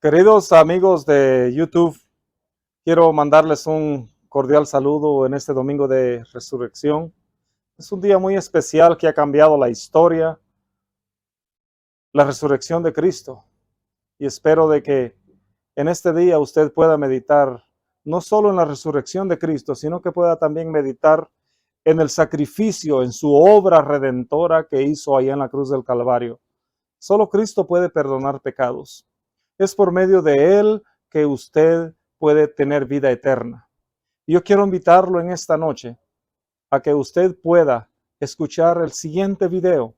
Queridos amigos de YouTube, quiero mandarles un cordial saludo en este domingo de resurrección. Es un día muy especial que ha cambiado la historia, la resurrección de Cristo. Y espero de que en este día usted pueda meditar no solo en la resurrección de Cristo, sino que pueda también meditar en el sacrificio, en su obra redentora que hizo allá en la cruz del Calvario. Solo Cristo puede perdonar pecados. Es por medio de Él que usted puede tener vida eterna. Yo quiero invitarlo en esta noche a que usted pueda escuchar el siguiente video.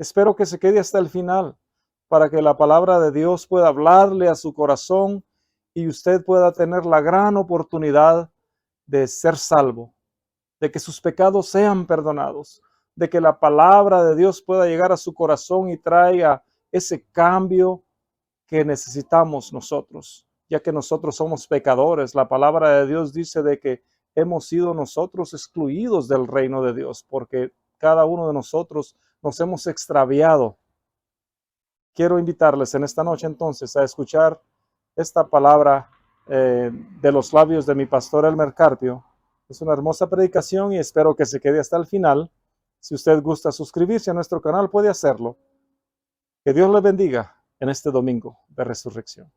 Espero que se quede hasta el final para que la palabra de Dios pueda hablarle a su corazón y usted pueda tener la gran oportunidad de ser salvo, de que sus pecados sean perdonados, de que la palabra de Dios pueda llegar a su corazón y traiga ese cambio que necesitamos nosotros, ya que nosotros somos pecadores. La palabra de Dios dice de que hemos sido nosotros excluidos del reino de Dios, porque cada uno de nosotros nos hemos extraviado. Quiero invitarles en esta noche entonces a escuchar esta palabra de los labios de mi pastor Elmer Carpio. Es una hermosa predicación y espero que se quede hasta el final. Si usted gusta suscribirse a nuestro canal, puede hacerlo. Que Dios le bendiga en este domingo de resurrección.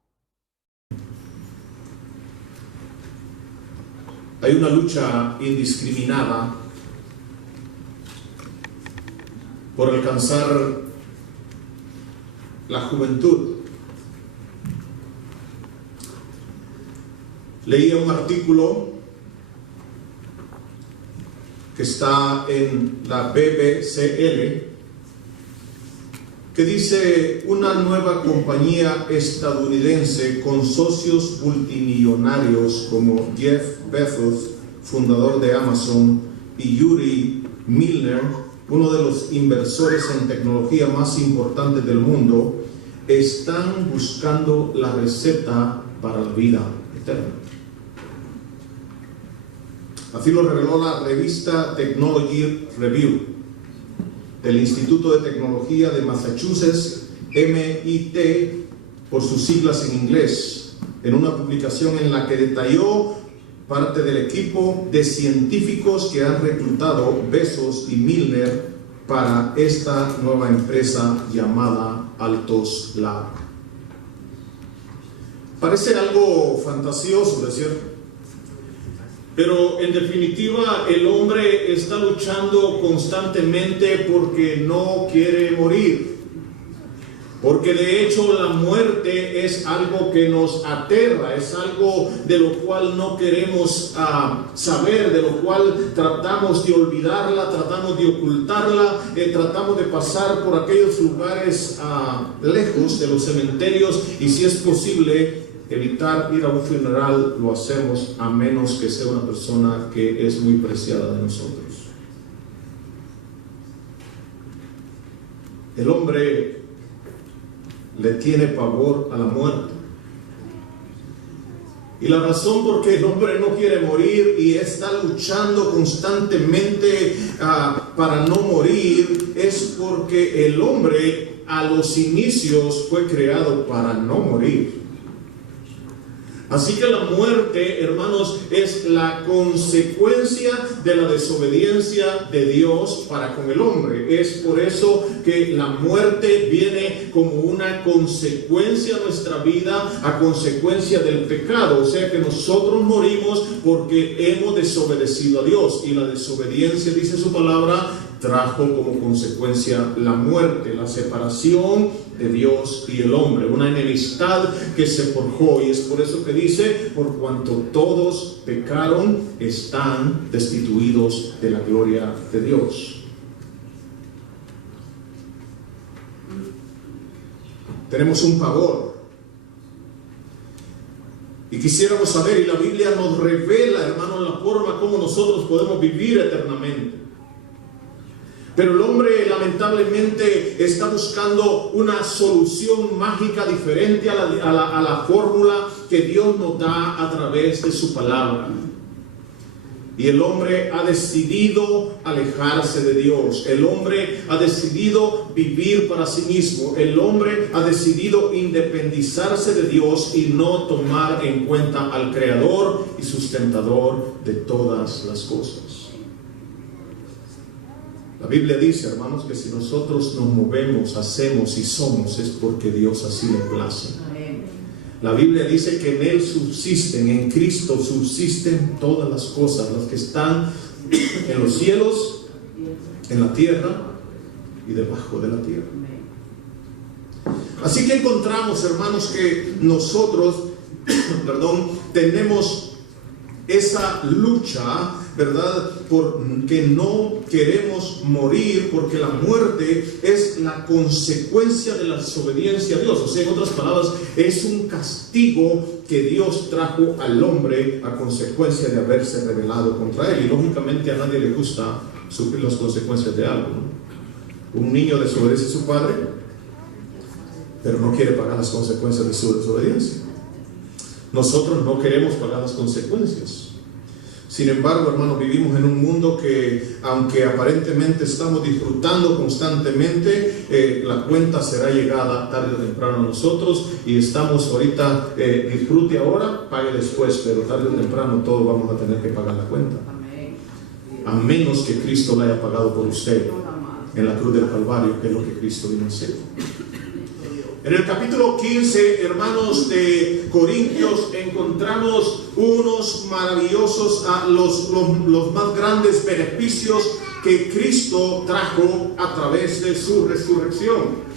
Hay una lucha indiscriminada por alcanzar la juventud. Leía un artículo que está en la BBCL que dice: una nueva compañía estadounidense con socios multimillonarios como Jeff Bezos, fundador de Amazon, y Yuri Milner, uno de los inversores en tecnología más importantes del mundo, están buscando la receta para la vida eterna. Así lo reveló la revista Technology Review del Instituto de Tecnología de Massachusetts, MIT, por sus siglas en inglés, en una publicación en la que detalló parte del equipo de científicos que han reclutado Bezos y Milner para esta nueva empresa llamada Altos Lab. Parece algo fantasioso, ¿no es cierto? Pero en definitiva el hombre está luchando constantemente porque no quiere morir. Porque de hecho la muerte es algo que nos aterra, es algo de lo cual no queremos saber, de lo cual tratamos de olvidarla, tratamos de ocultarla, tratamos de pasar por aquellos lugares lejos de los cementerios y si es posible evitar ir a un funeral, lo hacemos a menos que sea una persona que es muy preciada de nosotros. El hombre le tiene pavor a la muerte. Y la razón por qué el hombre no quiere morir y está luchando constantemente para no morir es porque el hombre a los inicios fue creado para no morir. Así que la muerte, hermanos, es la consecuencia de la desobediencia de Dios para con el hombre. Es por eso que la muerte viene como una consecuencia a nuestra vida, a consecuencia del pecado. O sea que nosotros morimos porque hemos desobedecido a Dios. Y la desobediencia, dice su palabra, trajo como consecuencia la muerte, la separación de Dios y el hombre, una enemistad que se forjó. Y es por eso que dice: por cuanto todos pecaron, están destituidos de la gloria de Dios. Tenemos un pavor y quisiéramos saber, y la Biblia nos revela, hermanos, la forma como nosotros podemos vivir eternamente. Pero el hombre lamentablemente está buscando una solución mágica diferente a la fórmula que Dios nos da a través de su palabra. Y el hombre ha decidido alejarse de Dios. El hombre ha decidido vivir para sí mismo. El hombre ha decidido independizarse de Dios y no tomar en cuenta al Creador y sustentador de todas las cosas. La Biblia dice, hermanos, que si nosotros nos movemos, hacemos y somos, es porque Dios así le place. La Biblia dice que en Él subsisten, en Cristo subsisten todas las cosas, las que están en los cielos, en la tierra y debajo de la tierra. Así que encontramos, hermanos, que nosotros, tenemos esa lucha, ¿verdad? Porque no queremos morir, porque la muerte es la consecuencia de la desobediencia a Dios. O sea, en otras palabras, es un castigo que Dios trajo al hombre a consecuencia de haberse rebelado contra Él. Y lógicamente a nadie le gusta sufrir las consecuencias de algo, ¿no? Un niño desobedece a su padre, pero no quiere pagar las consecuencias de su desobediencia. Nosotros no queremos pagar las consecuencias. Sin embargo, hermanos, vivimos en un mundo que, aunque aparentemente estamos disfrutando constantemente, la cuenta será llegada tarde o temprano a nosotros, y estamos ahorita, disfrute ahora, pague después, pero tarde o temprano todos vamos a tener que pagar la cuenta. A menos que Cristo la haya pagado por usted en la cruz del Calvario, que es lo que Cristo vino a hacer. En el capítulo 15, hermanos, de Corintios, encontramos unos maravillosos, los más grandes beneficios que Cristo trajo a través de su resurrección.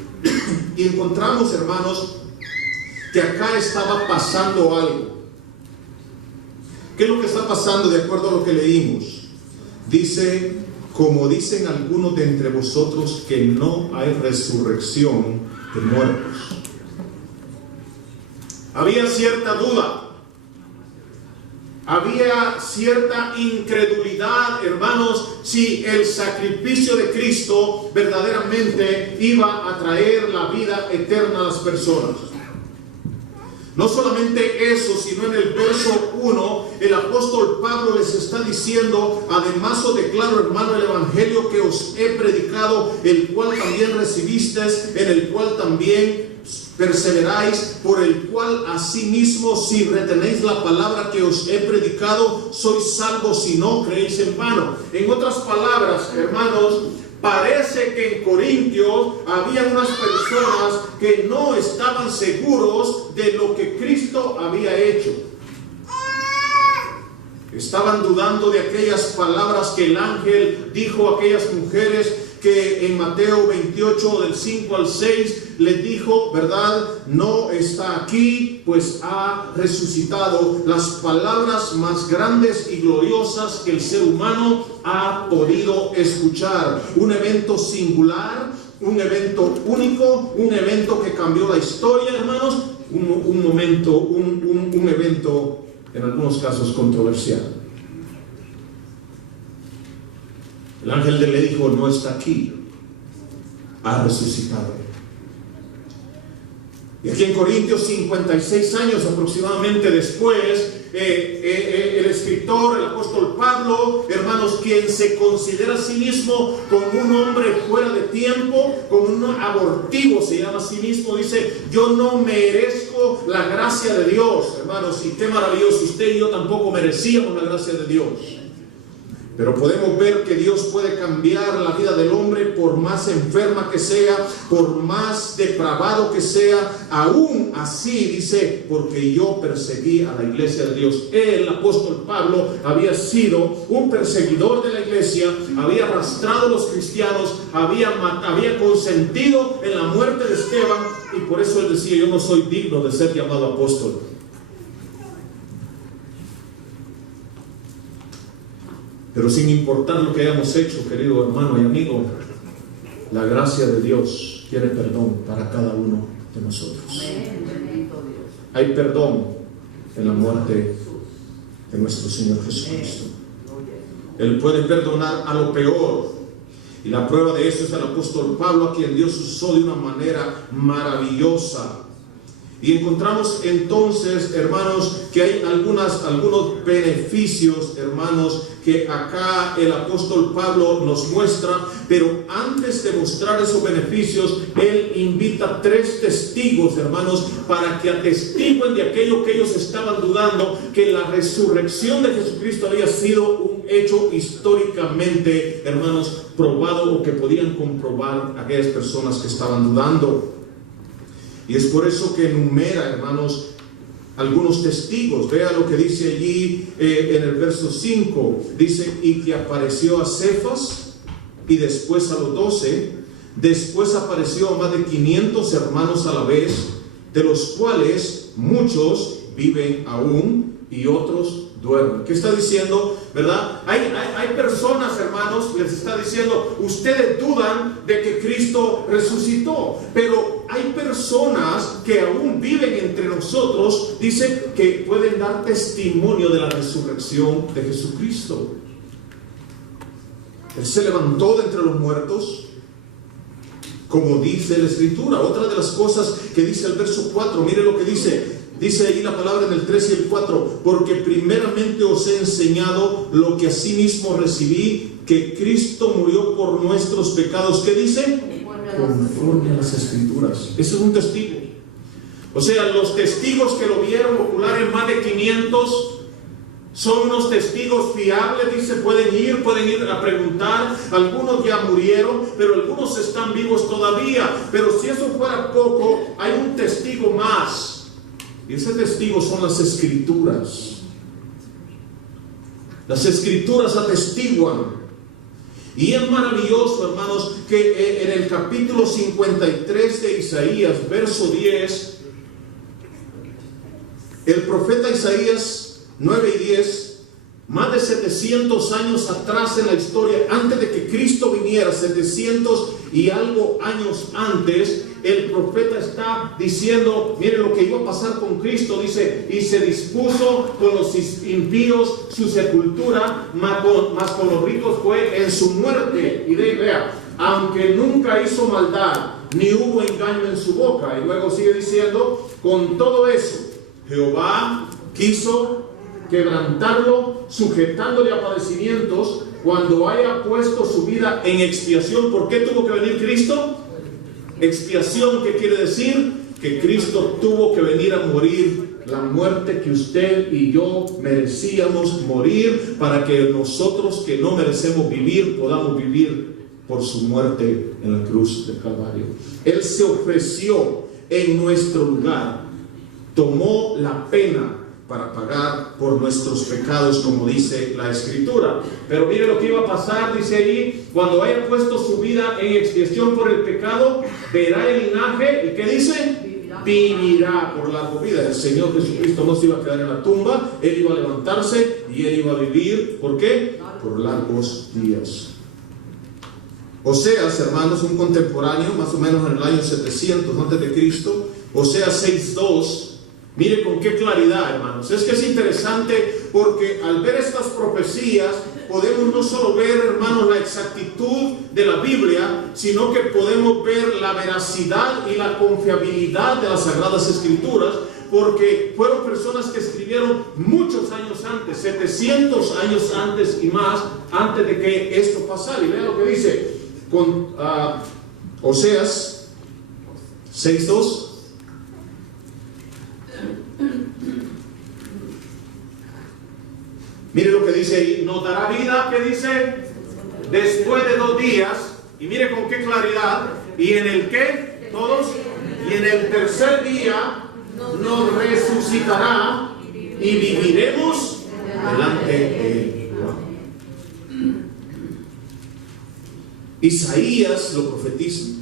Y encontramos, hermanos, que acá estaba pasando algo. ¿Qué es lo que está pasando de acuerdo a lo que leímos? Dice, como dicen algunos de entre vosotros, que no hay resurrección de muertos. Había cierta duda, había cierta incredulidad, hermanos, si el sacrificio de Cristo verdaderamente iba a traer la vida eterna a las personas. No solamente eso, sino en el verso 1, el apóstol Pablo les está diciendo: además os declaro, hermano, el evangelio que os he predicado, el cual también recibisteis, en el cual también perseveráis, por el cual asimismo, si retenéis la palabra que os he predicado, sois salvos si no creéis en vano. En otras palabras, hermanos, parece que en Corintios había unas personas que no estaban seguros de lo que Cristo había hecho. Estaban dudando de aquellas palabras que el ángel dijo a aquellas mujeres, que en Mateo 28 del 5 al 6 les dijo, ¿verdad? No está aquí, pues ha resucitado. Las palabras más grandes y gloriosas que el ser humano ha podido escuchar. Un evento singular, un evento único, un evento que cambió la historia, hermanos. Un evento en algunos casos controversial. El ángel le dijo, no está aquí, ha resucitado. Y aquí en Corintios, 56 años aproximadamente después, el escritor, el apóstol Pablo, hermanos, quien se considera a sí mismo como un hombre fuera de tiempo, como un abortivo, se llama a sí mismo, dice, yo no merezco la gracia de Dios, hermanos, y qué maravilloso, usted y yo tampoco merecíamos la gracia de Dios. Pero podemos ver que Dios puede cambiar la vida del hombre, por más enferma que sea, por más depravado que sea. Aún así, dice, porque yo perseguí a la iglesia de Dios. El apóstol Pablo había sido un perseguidor de la iglesia, había arrastrado a los cristianos, había consentido en la muerte de Esteban, y por eso él decía, yo no soy digno de ser llamado apóstol. Pero sin importar lo que hayamos hecho, querido hermano y amigo, la gracia de Dios tiene perdón para cada uno de nosotros. Hay perdón en la muerte de nuestro Señor Jesucristo. Él puede perdonar a lo peor. Y la prueba de eso es el apóstol Pablo, a quien Dios usó de una manera maravillosa. Y encontramos entonces, hermanos, que hay algunos beneficios, hermanos, que acá el apóstol Pablo nos muestra. Pero antes de mostrar esos beneficios, él invita a 3 testigos, hermanos, para que atestiguen de aquello que ellos estaban dudando, que la resurrección de Jesucristo había sido un hecho históricamente, hermanos, probado, o que podían comprobar aquellas personas que estaban dudando. Y es por eso que enumera, hermanos, algunos testigos. Vea lo que dice allí en el verso 5. Dice: y que apareció a Cefas, y después a los 12. Después apareció a más de 500 hermanos a la vez, de los cuales muchos viven aún y otros duermen. ¿Qué está diciendo? ¿Verdad? Hay personas, hermanos, les está diciendo: ustedes dudan de que Cristo resucitó, pero hay personas que aún viven entre nosotros, dice, que pueden dar testimonio de la resurrección de Jesucristo. Él se levantó de entre los muertos, como dice la Escritura. Otra de las cosas que dice el verso 4, mire lo que dice. Dice ahí la palabra en el 3 y el 4: porque primeramente os he enseñado lo que asimismo recibí, que Cristo murió por nuestros pecados. ¿Qué dice? Conforme a las Escrituras. Ese es un testigo. O sea, los testigos que lo vieron ocular en más de 500 son unos testigos fiables. Dice, pueden ir a preguntar. Algunos ya murieron, pero algunos están vivos todavía. Pero si eso fuera poco, hay un testigo más. Y ese testigo son las Escrituras. Las Escrituras atestiguan. Y es maravilloso, hermanos, que en el capítulo 53 de Isaías, verso 10, el profeta Isaías 9 y 10, más de 700 años atrás en la historia, antes de que Cristo viniera, 700 y algo años antes, el profeta está diciendo, mire lo que iba a pasar con Cristo. Dice: y se dispuso con los impíos su sepultura, mas con los ricos fue en su muerte. Y vea, aunque nunca hizo maldad, ni hubo engaño en su boca. Y luego sigue diciendo: con todo eso, Jehová quiso quebrantarlo, sujetándole a padecimientos, cuando haya puesto su vida en expiación. ¿Por qué tuvo que venir Cristo? Expiación, ¿qué quiere decir? Que Cristo tuvo que venir a morir la muerte que usted y yo merecíamos morir, para que nosotros que no merecemos vivir, podamos vivir por su muerte en la cruz del Calvario. Él se ofreció en nuestro lugar, tomó la pena para pagar por nuestros pecados, como dice la Escritura. Pero mire lo que iba a pasar, dice allí: cuando haya puesto su vida en expiación por el pecado, verá el linaje. ¿Y qué dice? Vivirá por larga vida. El Señor Jesucristo no se iba a quedar en la tumba, Él iba a levantarse y Él iba a vivir. ¿Por qué? Por largos días. Oseas, hermanos, un contemporáneo, más o menos en el año 700 antes de Cristo, Oseas 6:2. Mire con qué claridad, hermanos. Es que es interesante, porque al ver estas profecías podemos no solo ver, hermanos, la exactitud de la Biblia, sino que podemos ver la veracidad y la confiabilidad de las Sagradas Escrituras, porque fueron personas que escribieron muchos años antes, 700 años antes y más, antes de que esto pasara. Y vea lo que dice con Oseas 6:2. Mire lo que dice ahí: nos dará vida, ¿qué dice? Después de 2 días. Y mire con qué claridad. ¿Y en el qué? Todos. Y en el tercer día nos resucitará y viviremos delante de Él. Isaías lo profetiza,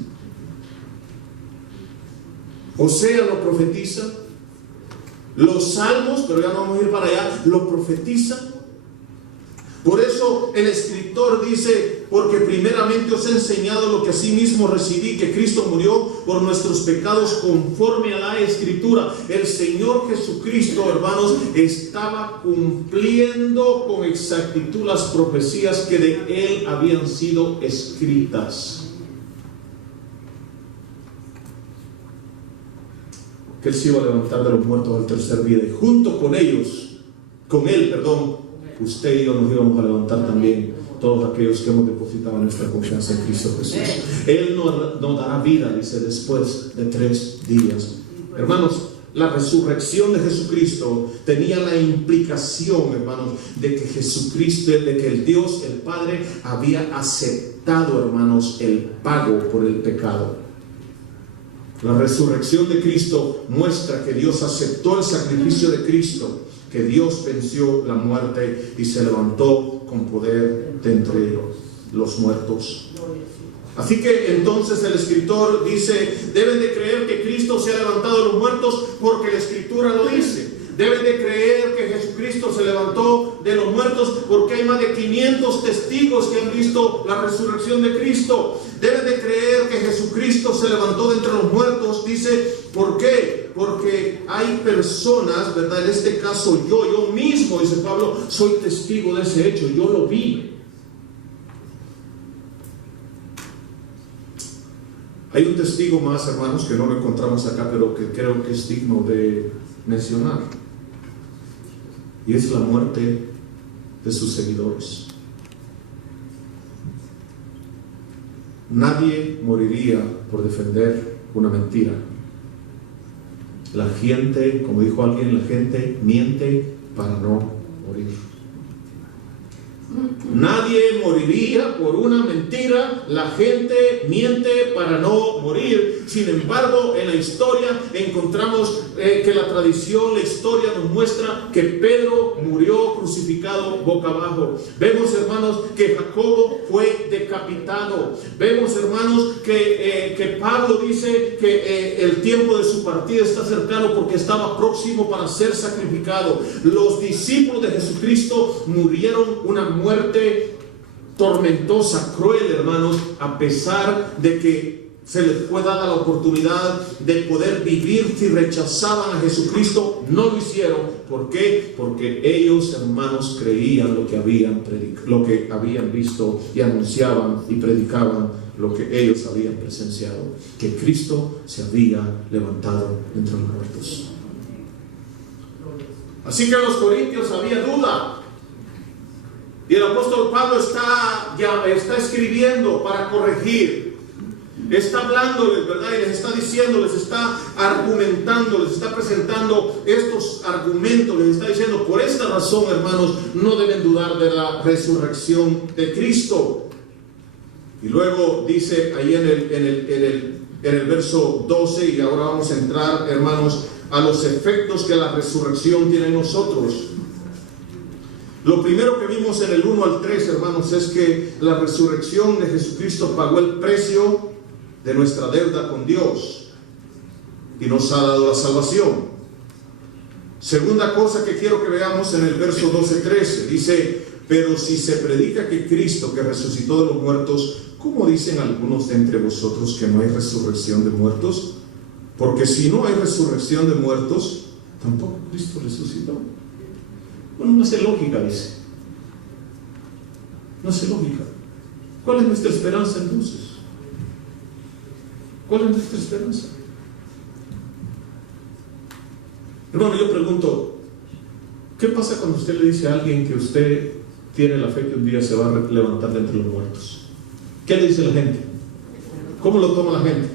Oseas lo profetiza, los salmos, pero ya no vamos a ir para allá, lo profetizan. Por eso el escritor dice: porque primeramente os he enseñado lo que asimismo recibí, que Cristo murió por nuestros pecados conforme a la Escritura. El Señor Jesucristo, hermanos, estaba cumpliendo con exactitud las profecías que de Él habían sido escritas. que Él se iba a levantar de los muertos al tercer día, y junto con ellos, con Él, usted y yo nos íbamos a levantar también, todos aquellos que hemos depositado nuestra confianza en Cristo Jesús. Él nos dará vida, dice, después de 3 días. Hermanos, la resurrección de Jesucristo tenía la implicación, hermanos, de que Jesucristo, de que el Dios, el Padre, había aceptado, hermanos, el pago por el pecado. La resurrección de Cristo muestra que Dios aceptó el sacrificio de Cristo, que Dios venció la muerte y se levantó con poder de entre los muertos. Así que entonces el escritor dice, deben de creer que Cristo se ha levantado de los muertos porque la Escritura lo dice. Deben de creer que Jesucristo se levantó de los muertos porque hay más de 500 testigos que han visto la resurrección de Cristo. Deben de creer que Jesucristo se levantó de entre los muertos. Dice, ¿por qué? Porque hay personas, ¿verdad? En este caso yo mismo, dice Pablo, soy testigo de ese hecho, yo lo vi. Hay un testigo más, hermanos, que no lo encontramos acá, pero que creo que es digno de mencionar. Y es la muerte de sus seguidores. Nadie moriría por defender una mentira. La gente, como dijo alguien, la gente miente para no morir. Nadie moriría por una mentira. La gente miente para no morir. Sin embargo, en la historia encontramos que la tradición, la historia nos muestra que Pedro murió crucificado boca abajo. Vemos, hermanos, que Jacobo fue decapitado. Vemos, hermanos, que Pablo dice que el tiempo de su partida está cercano porque estaba próximo para ser sacrificado. Los discípulos de Jesucristo murieron una muerte tormentosa, cruel, hermanos, a pesar de que se les fue dada la oportunidad de poder vivir. Si rechazaban a Jesucristo, no lo hicieron. ¿Por qué? Porque ellos, hermanos, creían lo que habían visto y anunciaban y predicaban lo que ellos habían presenciado, que Cristo se había levantado entre los muertos. Así que en los Corintios había duda. Y el apóstol Pablo está escribiendo para corregir. Está hablándoles, ¿verdad? Y les está diciendo, les está argumentando, les está presentando estos argumentos, les está diciendo, por esta razón, hermanos, no deben dudar de la resurrección de Cristo. Y luego dice ahí en el verso 12, y ahora vamos a entrar, hermanos, a los efectos que la resurrección tiene en nosotros. Lo primero que vimos en el 1 al 3, hermanos, es que la resurrección de Jesucristo pagó el precio de nuestra deuda con Dios y nos ha dado la salvación. Segunda cosa que quiero que veamos en el verso 12-13, dice, pero si se predica que Cristo, que resucitó de los muertos, ¿cómo dicen algunos de entre vosotros que no hay resurrección de muertos? Porque si no hay resurrección de muertos, tampoco Cristo resucitó. Bueno, no hace lógica, dice. No hace lógica. ¿Cuál es nuestra esperanza entonces? ¿Cuál es nuestra esperanza? Hermano, yo pregunto, ¿qué pasa cuando usted le dice a alguien que usted tiene la fe que un día se va a levantar de entre los muertos? ¿Qué le dice la gente? ¿Cómo lo toma la gente?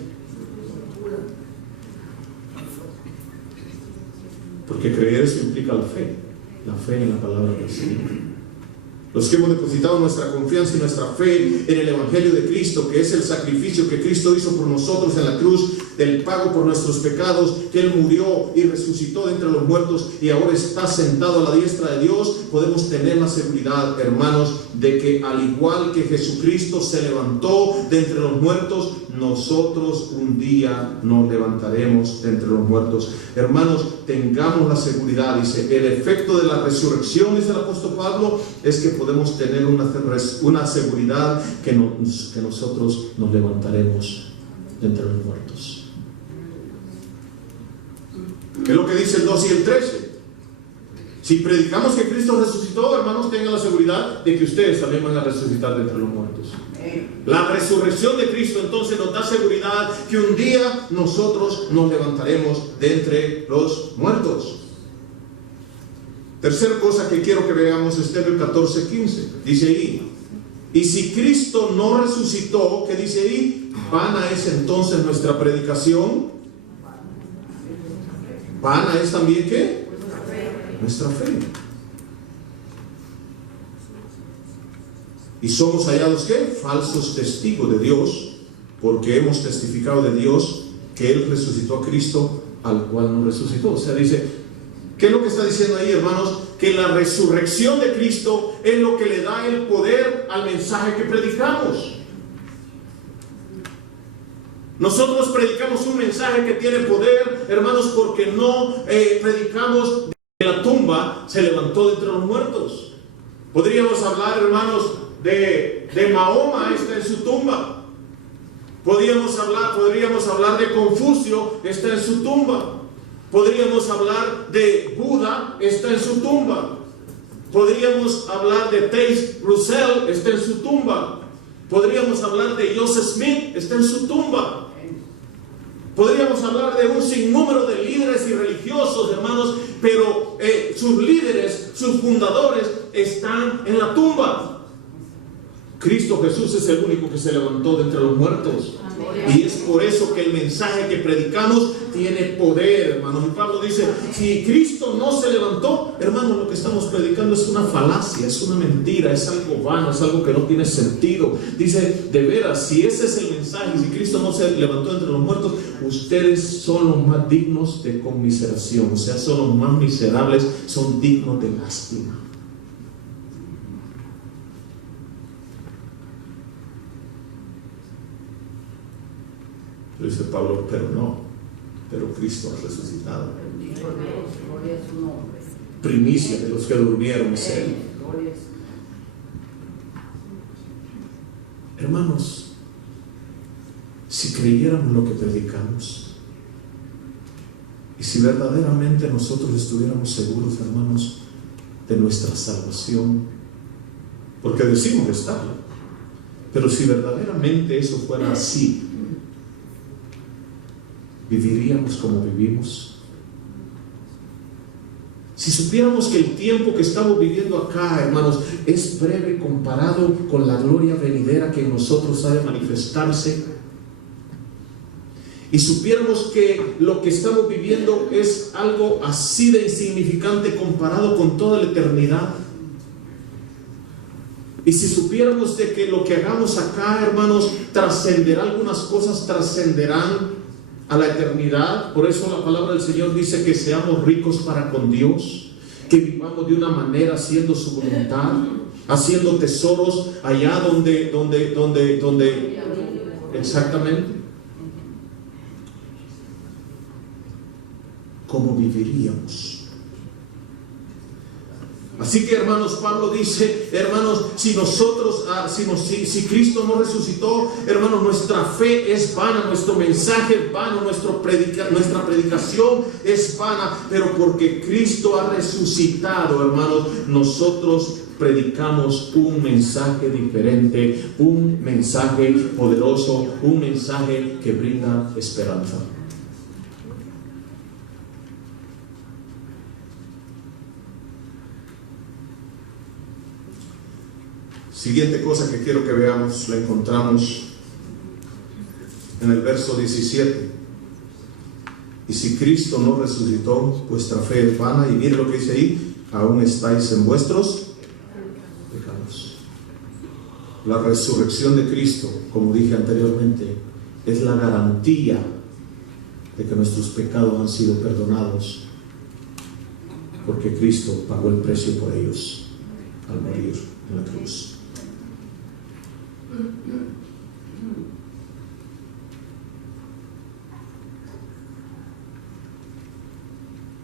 Porque creer eso implica la fe en la palabra del Señor. Los que hemos depositado nuestra confianza y nuestra fe en el Evangelio de Cristo, que es el sacrificio que Cristo hizo por nosotros en la cruz, del pago por nuestros pecados, que Él murió y resucitó de entre los muertos y ahora está sentado a la diestra de Dios, podemos tener la seguridad, hermanos, de que al igual que Jesucristo se levantó de entre los muertos, nosotros un día nos levantaremos de entre los muertos. Hermanos, tengamos la seguridad, dice, el efecto de la resurrección, dice el apóstol Pablo, es que podemos tener una seguridad que nosotros nos levantaremos de entre los muertos. Es lo que dice el 2 y el 13. Si predicamos que Cristo resucitó, hermanos, tengan la seguridad de que ustedes también van a resucitar de entre los muertos. La resurrección de Cristo entonces nos da seguridad que un día nosotros nos levantaremos de entre los muertos. Tercera cosa que quiero que veamos es Hebreos 14:15. Dice ahí: y si Cristo no resucitó, ¿qué dice ahí? Vana es entonces nuestra predicación. Vana es también ¿qué? Nuestra fe. Y somos hallados ¿qué? Falsos testigos de Dios, porque hemos testificado de Dios que Él resucitó a Cristo, al cual no resucitó. O sea, dice, ¿qué es lo que está diciendo ahí, hermanos? Que la resurrección de Cristo es lo que le da el poder al mensaje que predicamos. Nosotros predicamos un mensaje que tiene poder, hermanos, porque no predicamos que la tumba se levantó de entre los muertos. Podríamos hablar, hermanos, de Mahoma, está en su tumba. Podríamos hablar de Confucio, está en su tumba. Podríamos hablar de Buda, está en su tumba. Podríamos hablar de Tate Russell, está en su tumba. Podríamos hablar de Joseph Smith, está en su tumba. Podríamos hablar de un sinnúmero de líderes y religiosos, hermanos, pero sus líderes, sus fundadores, están en la tumba. Cristo Jesús es el único que se levantó de entre los muertos. Y es por eso que el mensaje que predicamos tiene poder, hermanos. Y Pablo dice, si Cristo no se levantó, hermanos, lo que estamos predicando es una falacia, es una mentira, es algo vano, es algo que no tiene sentido. Dice, de veras, si ese es el mensaje, si Cristo no se levantó entre los muertos, ustedes son los más dignos de conmiseración, o sea, son los más miserables, son dignos de lástima. Pero dice Pablo, pero Cristo ha resucitado. Primicia de los que durmieron es Él. Hermanos, si creyéramos lo que predicamos y si verdaderamente nosotros estuviéramos seguros, hermanos, de nuestra salvación, porque decimos estarlo, pero si verdaderamente eso fuera así, ¿viviríamos como vivimos? Si supiéramos que el tiempo que estamos viviendo acá, hermanos, es breve comparado con la gloria venidera que en nosotros ha de manifestarse, y supiéramos que lo que estamos viviendo es algo así de insignificante comparado con toda la eternidad, y si supiéramos de que lo que hagamos acá, hermanos, trascenderá, algunas cosas trascenderán a la eternidad. Por eso la palabra del Señor dice que seamos ricos para con Dios, que vivamos de una manera haciendo su voluntad, haciendo tesoros allá donde exactamente. ¿Cómo viviríamos? Así que, hermanos, Pablo dice, hermanos, si Cristo no resucitó, hermanos, nuestra fe es vana, nuestro mensaje es vano, nuestra predicación es vana, pero porque Cristo ha resucitado, hermanos, nosotros predicamos un mensaje diferente, un mensaje poderoso, un mensaje que brinda esperanza. Siguiente cosa que quiero que veamos, la encontramos en el verso 17. Y si Cristo no resucitó, vuestra fe es vana. Y mire lo que dice ahí, aún estáis en vuestros pecados. La resurrección de Cristo, como dije anteriormente, es la garantía de que nuestros pecados han sido perdonados, porque Cristo pagó el precio por ellos al morir en la cruz.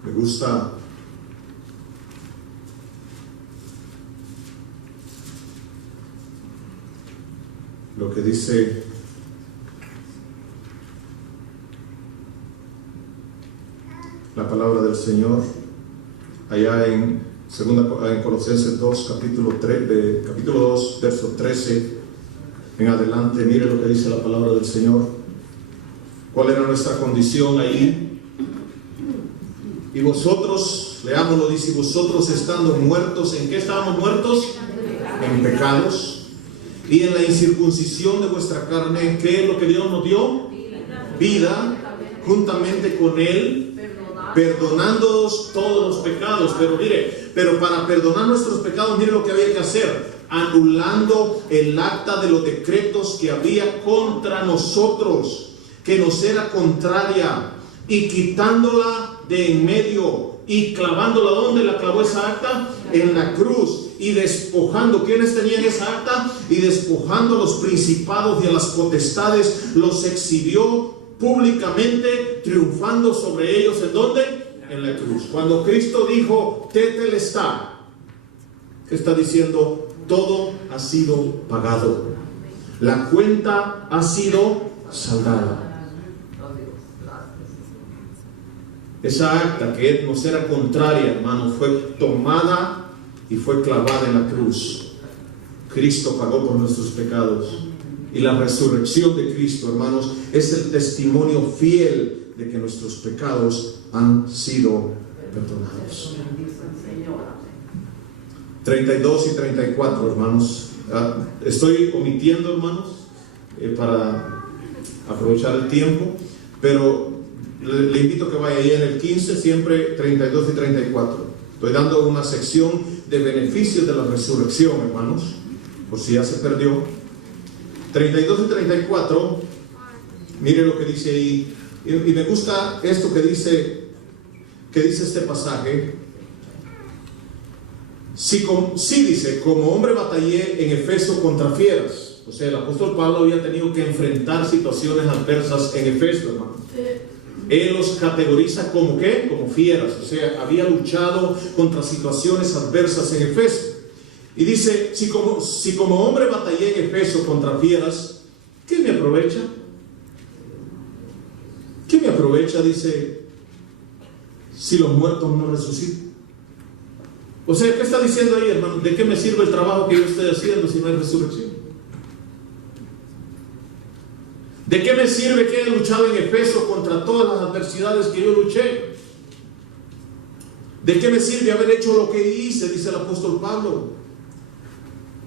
Me gusta lo que dice la palabra del Señor allá en Segunda en Colosenses 2, capítulo 2, verso 13 en adelante. Mire lo que dice la palabra del Señor. ¿Cuál era nuestra condición ahí? Y vosotros, leámoslo, dice, vosotros estando muertos, ¿en qué estábamos muertos? En pecados. Y en la incircuncisión de vuestra carne, ¿qué es lo que Dios nos dio? Vida, juntamente con Él, perdonándonos todos los pecados. Pero mire, pero para perdonar nuestros pecados, mire lo que había que hacer: anulando el acta de los decretos que había contra nosotros, que nos era contraria, y quitándola de en medio, y clavándola. ¿Dónde la clavó esa acta? En la cruz. Y despojando, ¿quiénes tenían esa acta? Y despojando a los principados y a las potestades, los exhibió públicamente, triunfando sobre ellos. ¿En dónde? En la cruz. Cuando Cristo dijo tetelestai, ¿qué está diciendo? Todo ha sido pagado, la cuenta ha sido saldada. Esa acta que nos era contraria, hermano, fue tomada y fue clavada en la cruz. Cristo pagó por nuestros pecados. Y la resurrección de Cristo, hermanos, es el testimonio fiel de que nuestros pecados han sido perdonados. 32 y 34, hermanos. Estoy omitiendo, hermanos, para aprovechar el tiempo, pero le invito a que vaya ahí en el 15, siempre 32 y 34. Estoy dando una sección de beneficios de la resurrección, hermanos, por si ya se perdió. 32 y 34, mire lo que dice ahí. Y me gusta esto que dice este pasaje. Sí dice, como hombre batallé en Efeso contra fieras. O sea, el apóstol Pablo había tenido que enfrentar situaciones adversas en Efeso, hermano. Él los categoriza como ¿qué? Como fieras. O sea, había luchado contra situaciones adversas en Efeso. Y dice, si como hombre batallé en Efeso contra fieras, ¿qué me aprovecha? ¿Qué me aprovecha? Dice, si los muertos no resucitan. O sea, ¿qué está diciendo ahí, hermano? ¿De qué me sirve el trabajo que yo estoy haciendo si no hay resurrección? ¿De qué me sirve que he luchado en Efeso contra todas las adversidades que yo luché? ¿De qué me sirve haber hecho lo que hice? Dice el apóstol Pablo.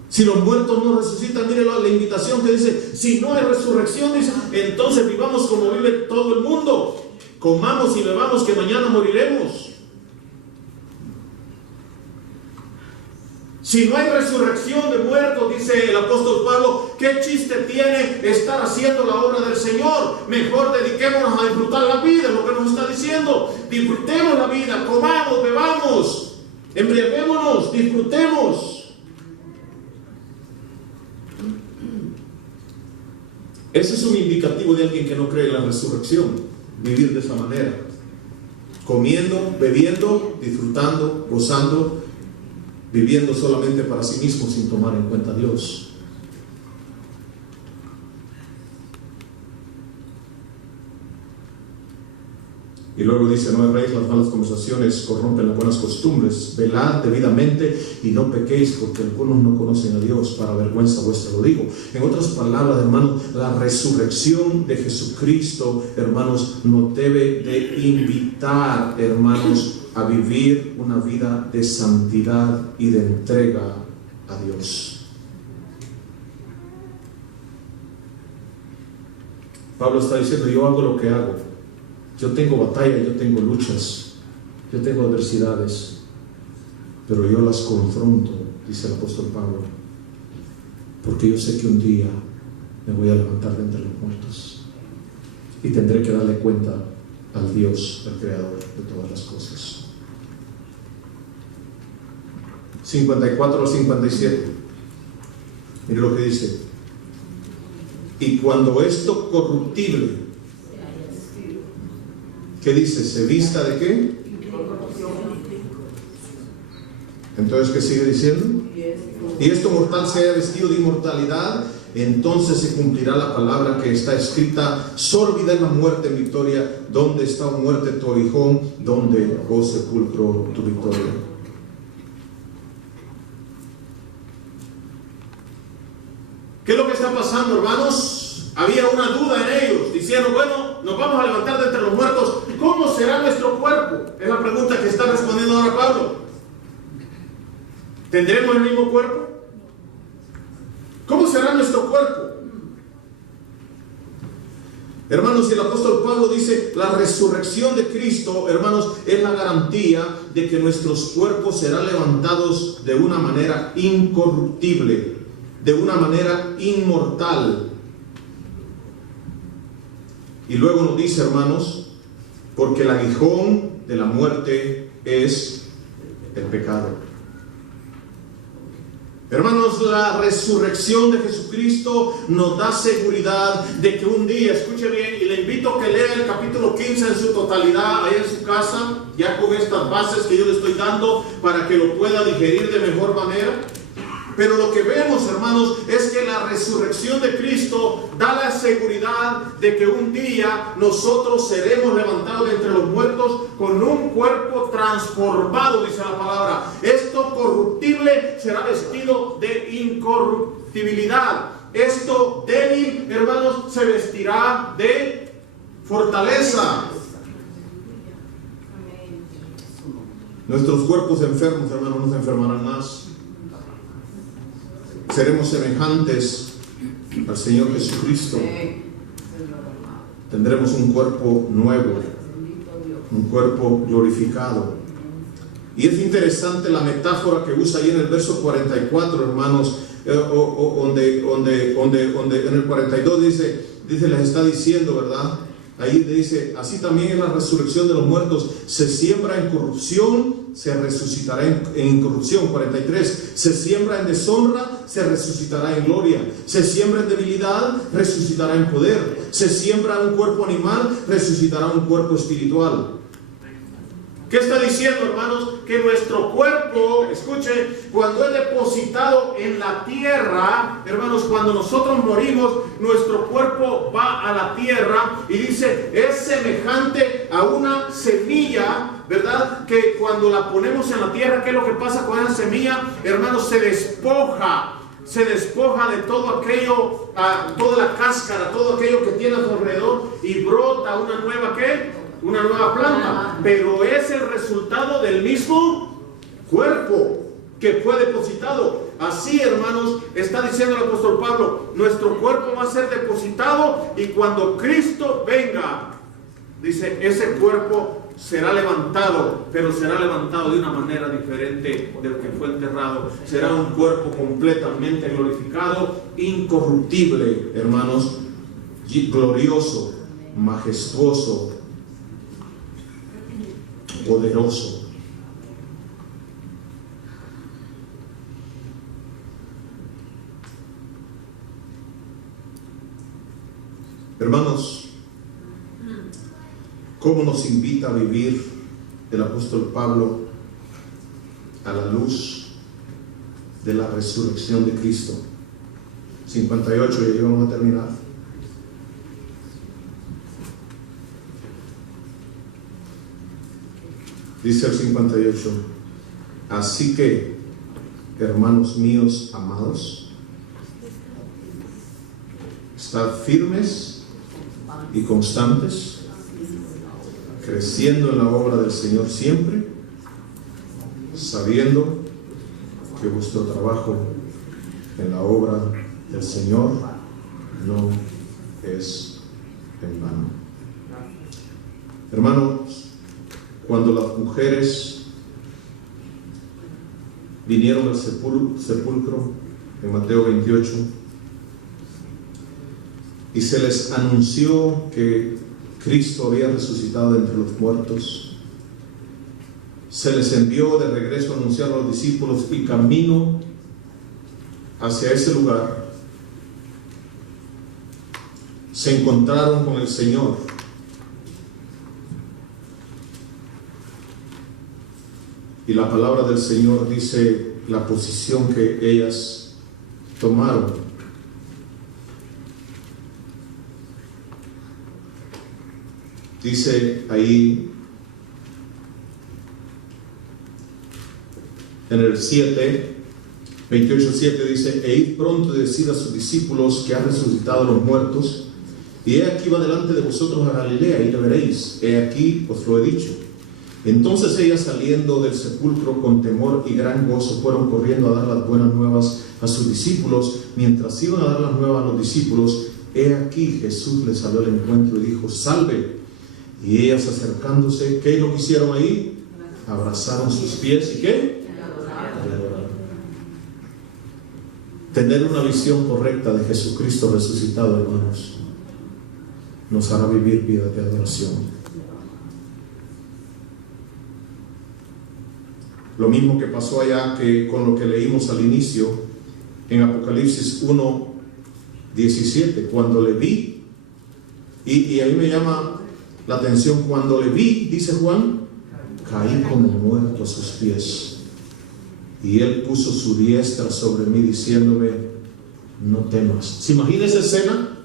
Si los muertos no resucitan, mire la invitación que dice, si no hay resurrección, dice, entonces vivamos como vive todo el mundo. Comamos y bebamos que mañana moriremos. Si no hay resurrección de muertos, dice el apóstol Pablo, ¿qué chiste tiene estar haciendo la obra del Señor? Mejor dediquémonos a disfrutar la vida, es lo que nos está diciendo. Disfrutemos la vida, comamos, bebamos, embriaguémonos, disfrutemos. Ese es un indicativo de alguien que no cree en la resurrección, vivir de esa manera, comiendo, bebiendo, disfrutando, gozando, viviendo solamente para sí mismo sin tomar en cuenta a Dios. Y luego dice, no erréis, las malas conversaciones corrompen las buenas costumbres. Velad debidamente y no pequéis, porque algunos no conocen a Dios. Para vergüenza vuestra lo digo. En otras palabras, hermanos, la resurrección de Jesucristo, hermanos, nos debe de invitar, hermanos, a vivir una vida de santidad y de entrega a Dios. Pablo está diciendo, yo hago lo que hago. Yo tengo batalla, yo tengo luchas, yo tengo adversidades, pero yo las confronto, dice el apóstol Pablo, porque yo sé que un día me voy a levantar de entre los muertos y tendré que darle cuenta al Dios, el creador de todas las cosas. 54 al 57. Mire lo que dice. Y cuando esto corruptible, ¿qué dice? ¿Se vista de qué? Entonces, ¿qué sigue diciendo? Y esto mortal se haya vestido de inmortalidad, entonces se cumplirá la palabra que está escrita: sórbida es la muerte en victoria. ¿Dónde está, oh muerte, tu aguijón? ¿Dónde, oh sepulcro, tu victoria? Pablo, ¿tendremos el mismo cuerpo? ¿Cómo será nuestro cuerpo? Hermanos, y el apóstol Pablo dice, la resurrección de Cristo, hermanos, es la garantía de que nuestros cuerpos serán levantados de una manera incorruptible, de una manera inmortal. Y luego nos dice, hermanos, porque el aguijón de la muerte es el pecado. Hermanos, la resurrección de Jesucristo nos da seguridad de que un día, escuche bien, y le invito a que lea el capítulo 15 en su totalidad, ahí en su casa, ya con estas bases que yo le estoy dando, para que lo pueda digerir de mejor manera. Pero lo que vemos, hermanos, es que la resurrección de Cristo da la seguridad de que un día nosotros seremos levantados de entre los muertos con un cuerpo transformado, dice la palabra. Esto corruptible será vestido de incorruptibilidad. Esto débil, hermanos, se vestirá de fortaleza. Nuestros cuerpos enfermos, hermanos, no se enfermarán más. Seremos semejantes al Señor Jesucristo. Tendremos un cuerpo nuevo, un cuerpo glorificado. Y es interesante la metáfora que usa ahí en el verso 44, hermanos, donde en el 42 dice, les está diciendo, ¿verdad? Ahí dice, así también en la resurrección de los muertos, se siembra en corrupción, se resucitará en incorrupción. 43, se siembra en deshonra, se resucitará en gloria. Se siembra en debilidad, resucitará en poder. Se siembra un cuerpo animal, resucitará un cuerpo espiritual. ¿Qué está diciendo, hermanos? Que nuestro cuerpo, escuche, cuando es depositado en la tierra, hermanos, cuando nosotros morimos, nuestro cuerpo va a la tierra y dice, es semejante a una semilla, ¿verdad? Que cuando la ponemos en la tierra, ¿qué es lo que pasa con esa semilla? Hermanos, se despoja de todo aquello, toda la cáscara, todo aquello que tiene a su alrededor y brota una nueva, ¿qué? Una nueva planta, pero es el resultado del mismo cuerpo que fue depositado. Así, hermanos, está diciendo el apóstol Pablo, nuestro cuerpo va a ser depositado y cuando Cristo venga, dice, ese cuerpo será levantado, pero será levantado de una manera diferente del que fue enterrado. Será un cuerpo completamente glorificado, incorruptible, hermanos, glorioso, majestuoso, poderoso. Hermanos, ¿cómo nos invita a vivir el apóstol Pablo a la luz de la resurrección de Cristo? 58, ya vamos a terminar. Dice el 58, así que, hermanos míos amados, estad firmes y constantes, creciendo en la obra del Señor siempre, sabiendo que vuestro trabajo en la obra del Señor no es en vano. Hermanos, cuando las mujeres vinieron al sepulcro en Mateo 28 y se les anunció que Cristo había resucitado de entre los muertos, se les envió de regreso a anunciar a los discípulos y camino hacia ese lugar se encontraron con el Señor. Y la palabra del Señor dice la posición que ellas tomaron. Dice ahí en el 7, 28:7 dice, e id pronto y decid a sus discípulos que han resucitado los muertos, y he aquí va delante de vosotros a Galilea y le veréis, he aquí os lo he dicho. Entonces ellas, saliendo del sepulcro con temor y gran gozo, fueron corriendo a dar las buenas nuevas a sus discípulos. Mientras iban a dar las nuevas a los discípulos, he aquí Jesús les salió al encuentro y dijo: salve. Y ellas, acercándose, ¿qué es lo que hicieron ahí? Abrazaron sus pies y ¿qué? Tener una visión correcta de Jesucristo resucitado, hermanos, nos hará vivir vidas de adoración. Lo mismo que pasó allá que con lo que leímos al inicio en Apocalipsis 1:17, cuando le vi, y a mí me llama la atención, cuando le vi, dice Juan, caí como muerto a sus pies. Y él puso su diestra sobre mí, diciéndome: no temas. ¿Se imagina esa escena?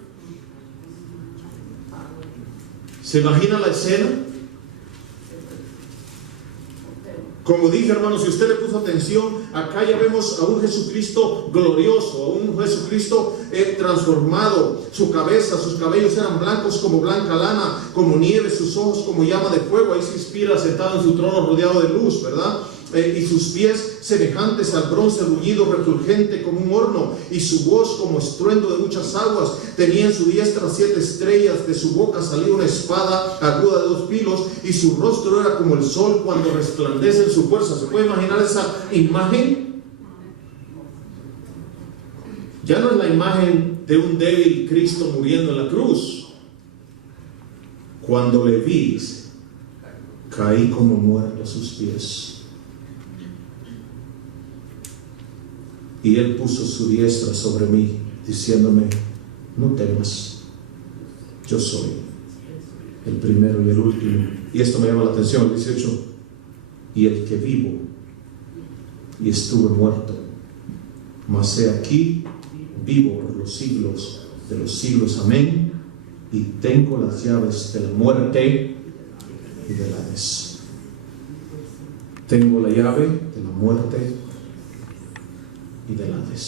¿Se imagina la escena? Como dije, hermanos, si usted le puso atención, acá ya vemos a un Jesucristo glorioso, a un Jesucristo transformado. Su cabeza, sus cabellos eran blancos como blanca lana, como nieve, sus ojos como llama de fuego. Ahí se inspira sentado en su trono rodeado de luz, ¿verdad? Y sus pies semejantes al bronce bruñido, refulgente como un horno, y su voz como estruendo de muchas aguas. Tenía en su diestra 7 estrellas, de su boca salía una espada aguda de 2 filos, y su rostro era como el sol cuando resplandece en su fuerza. ¿Se puede imaginar esa imagen? Ya no es la imagen de un débil Cristo muriendo en la cruz. Cuando le vi, caí como muerto a sus pies. Y él puso su diestra sobre mí, diciéndome: no temas, yo soy el primero y el último. Y esto me llama la atención, el 18. Y el que vivo y estuve muerto, mas he aquí vivo por los siglos de los siglos. Amén. Y tengo las llaves de la muerte y del Hades. Tengo la llave de la muerte y del Hades.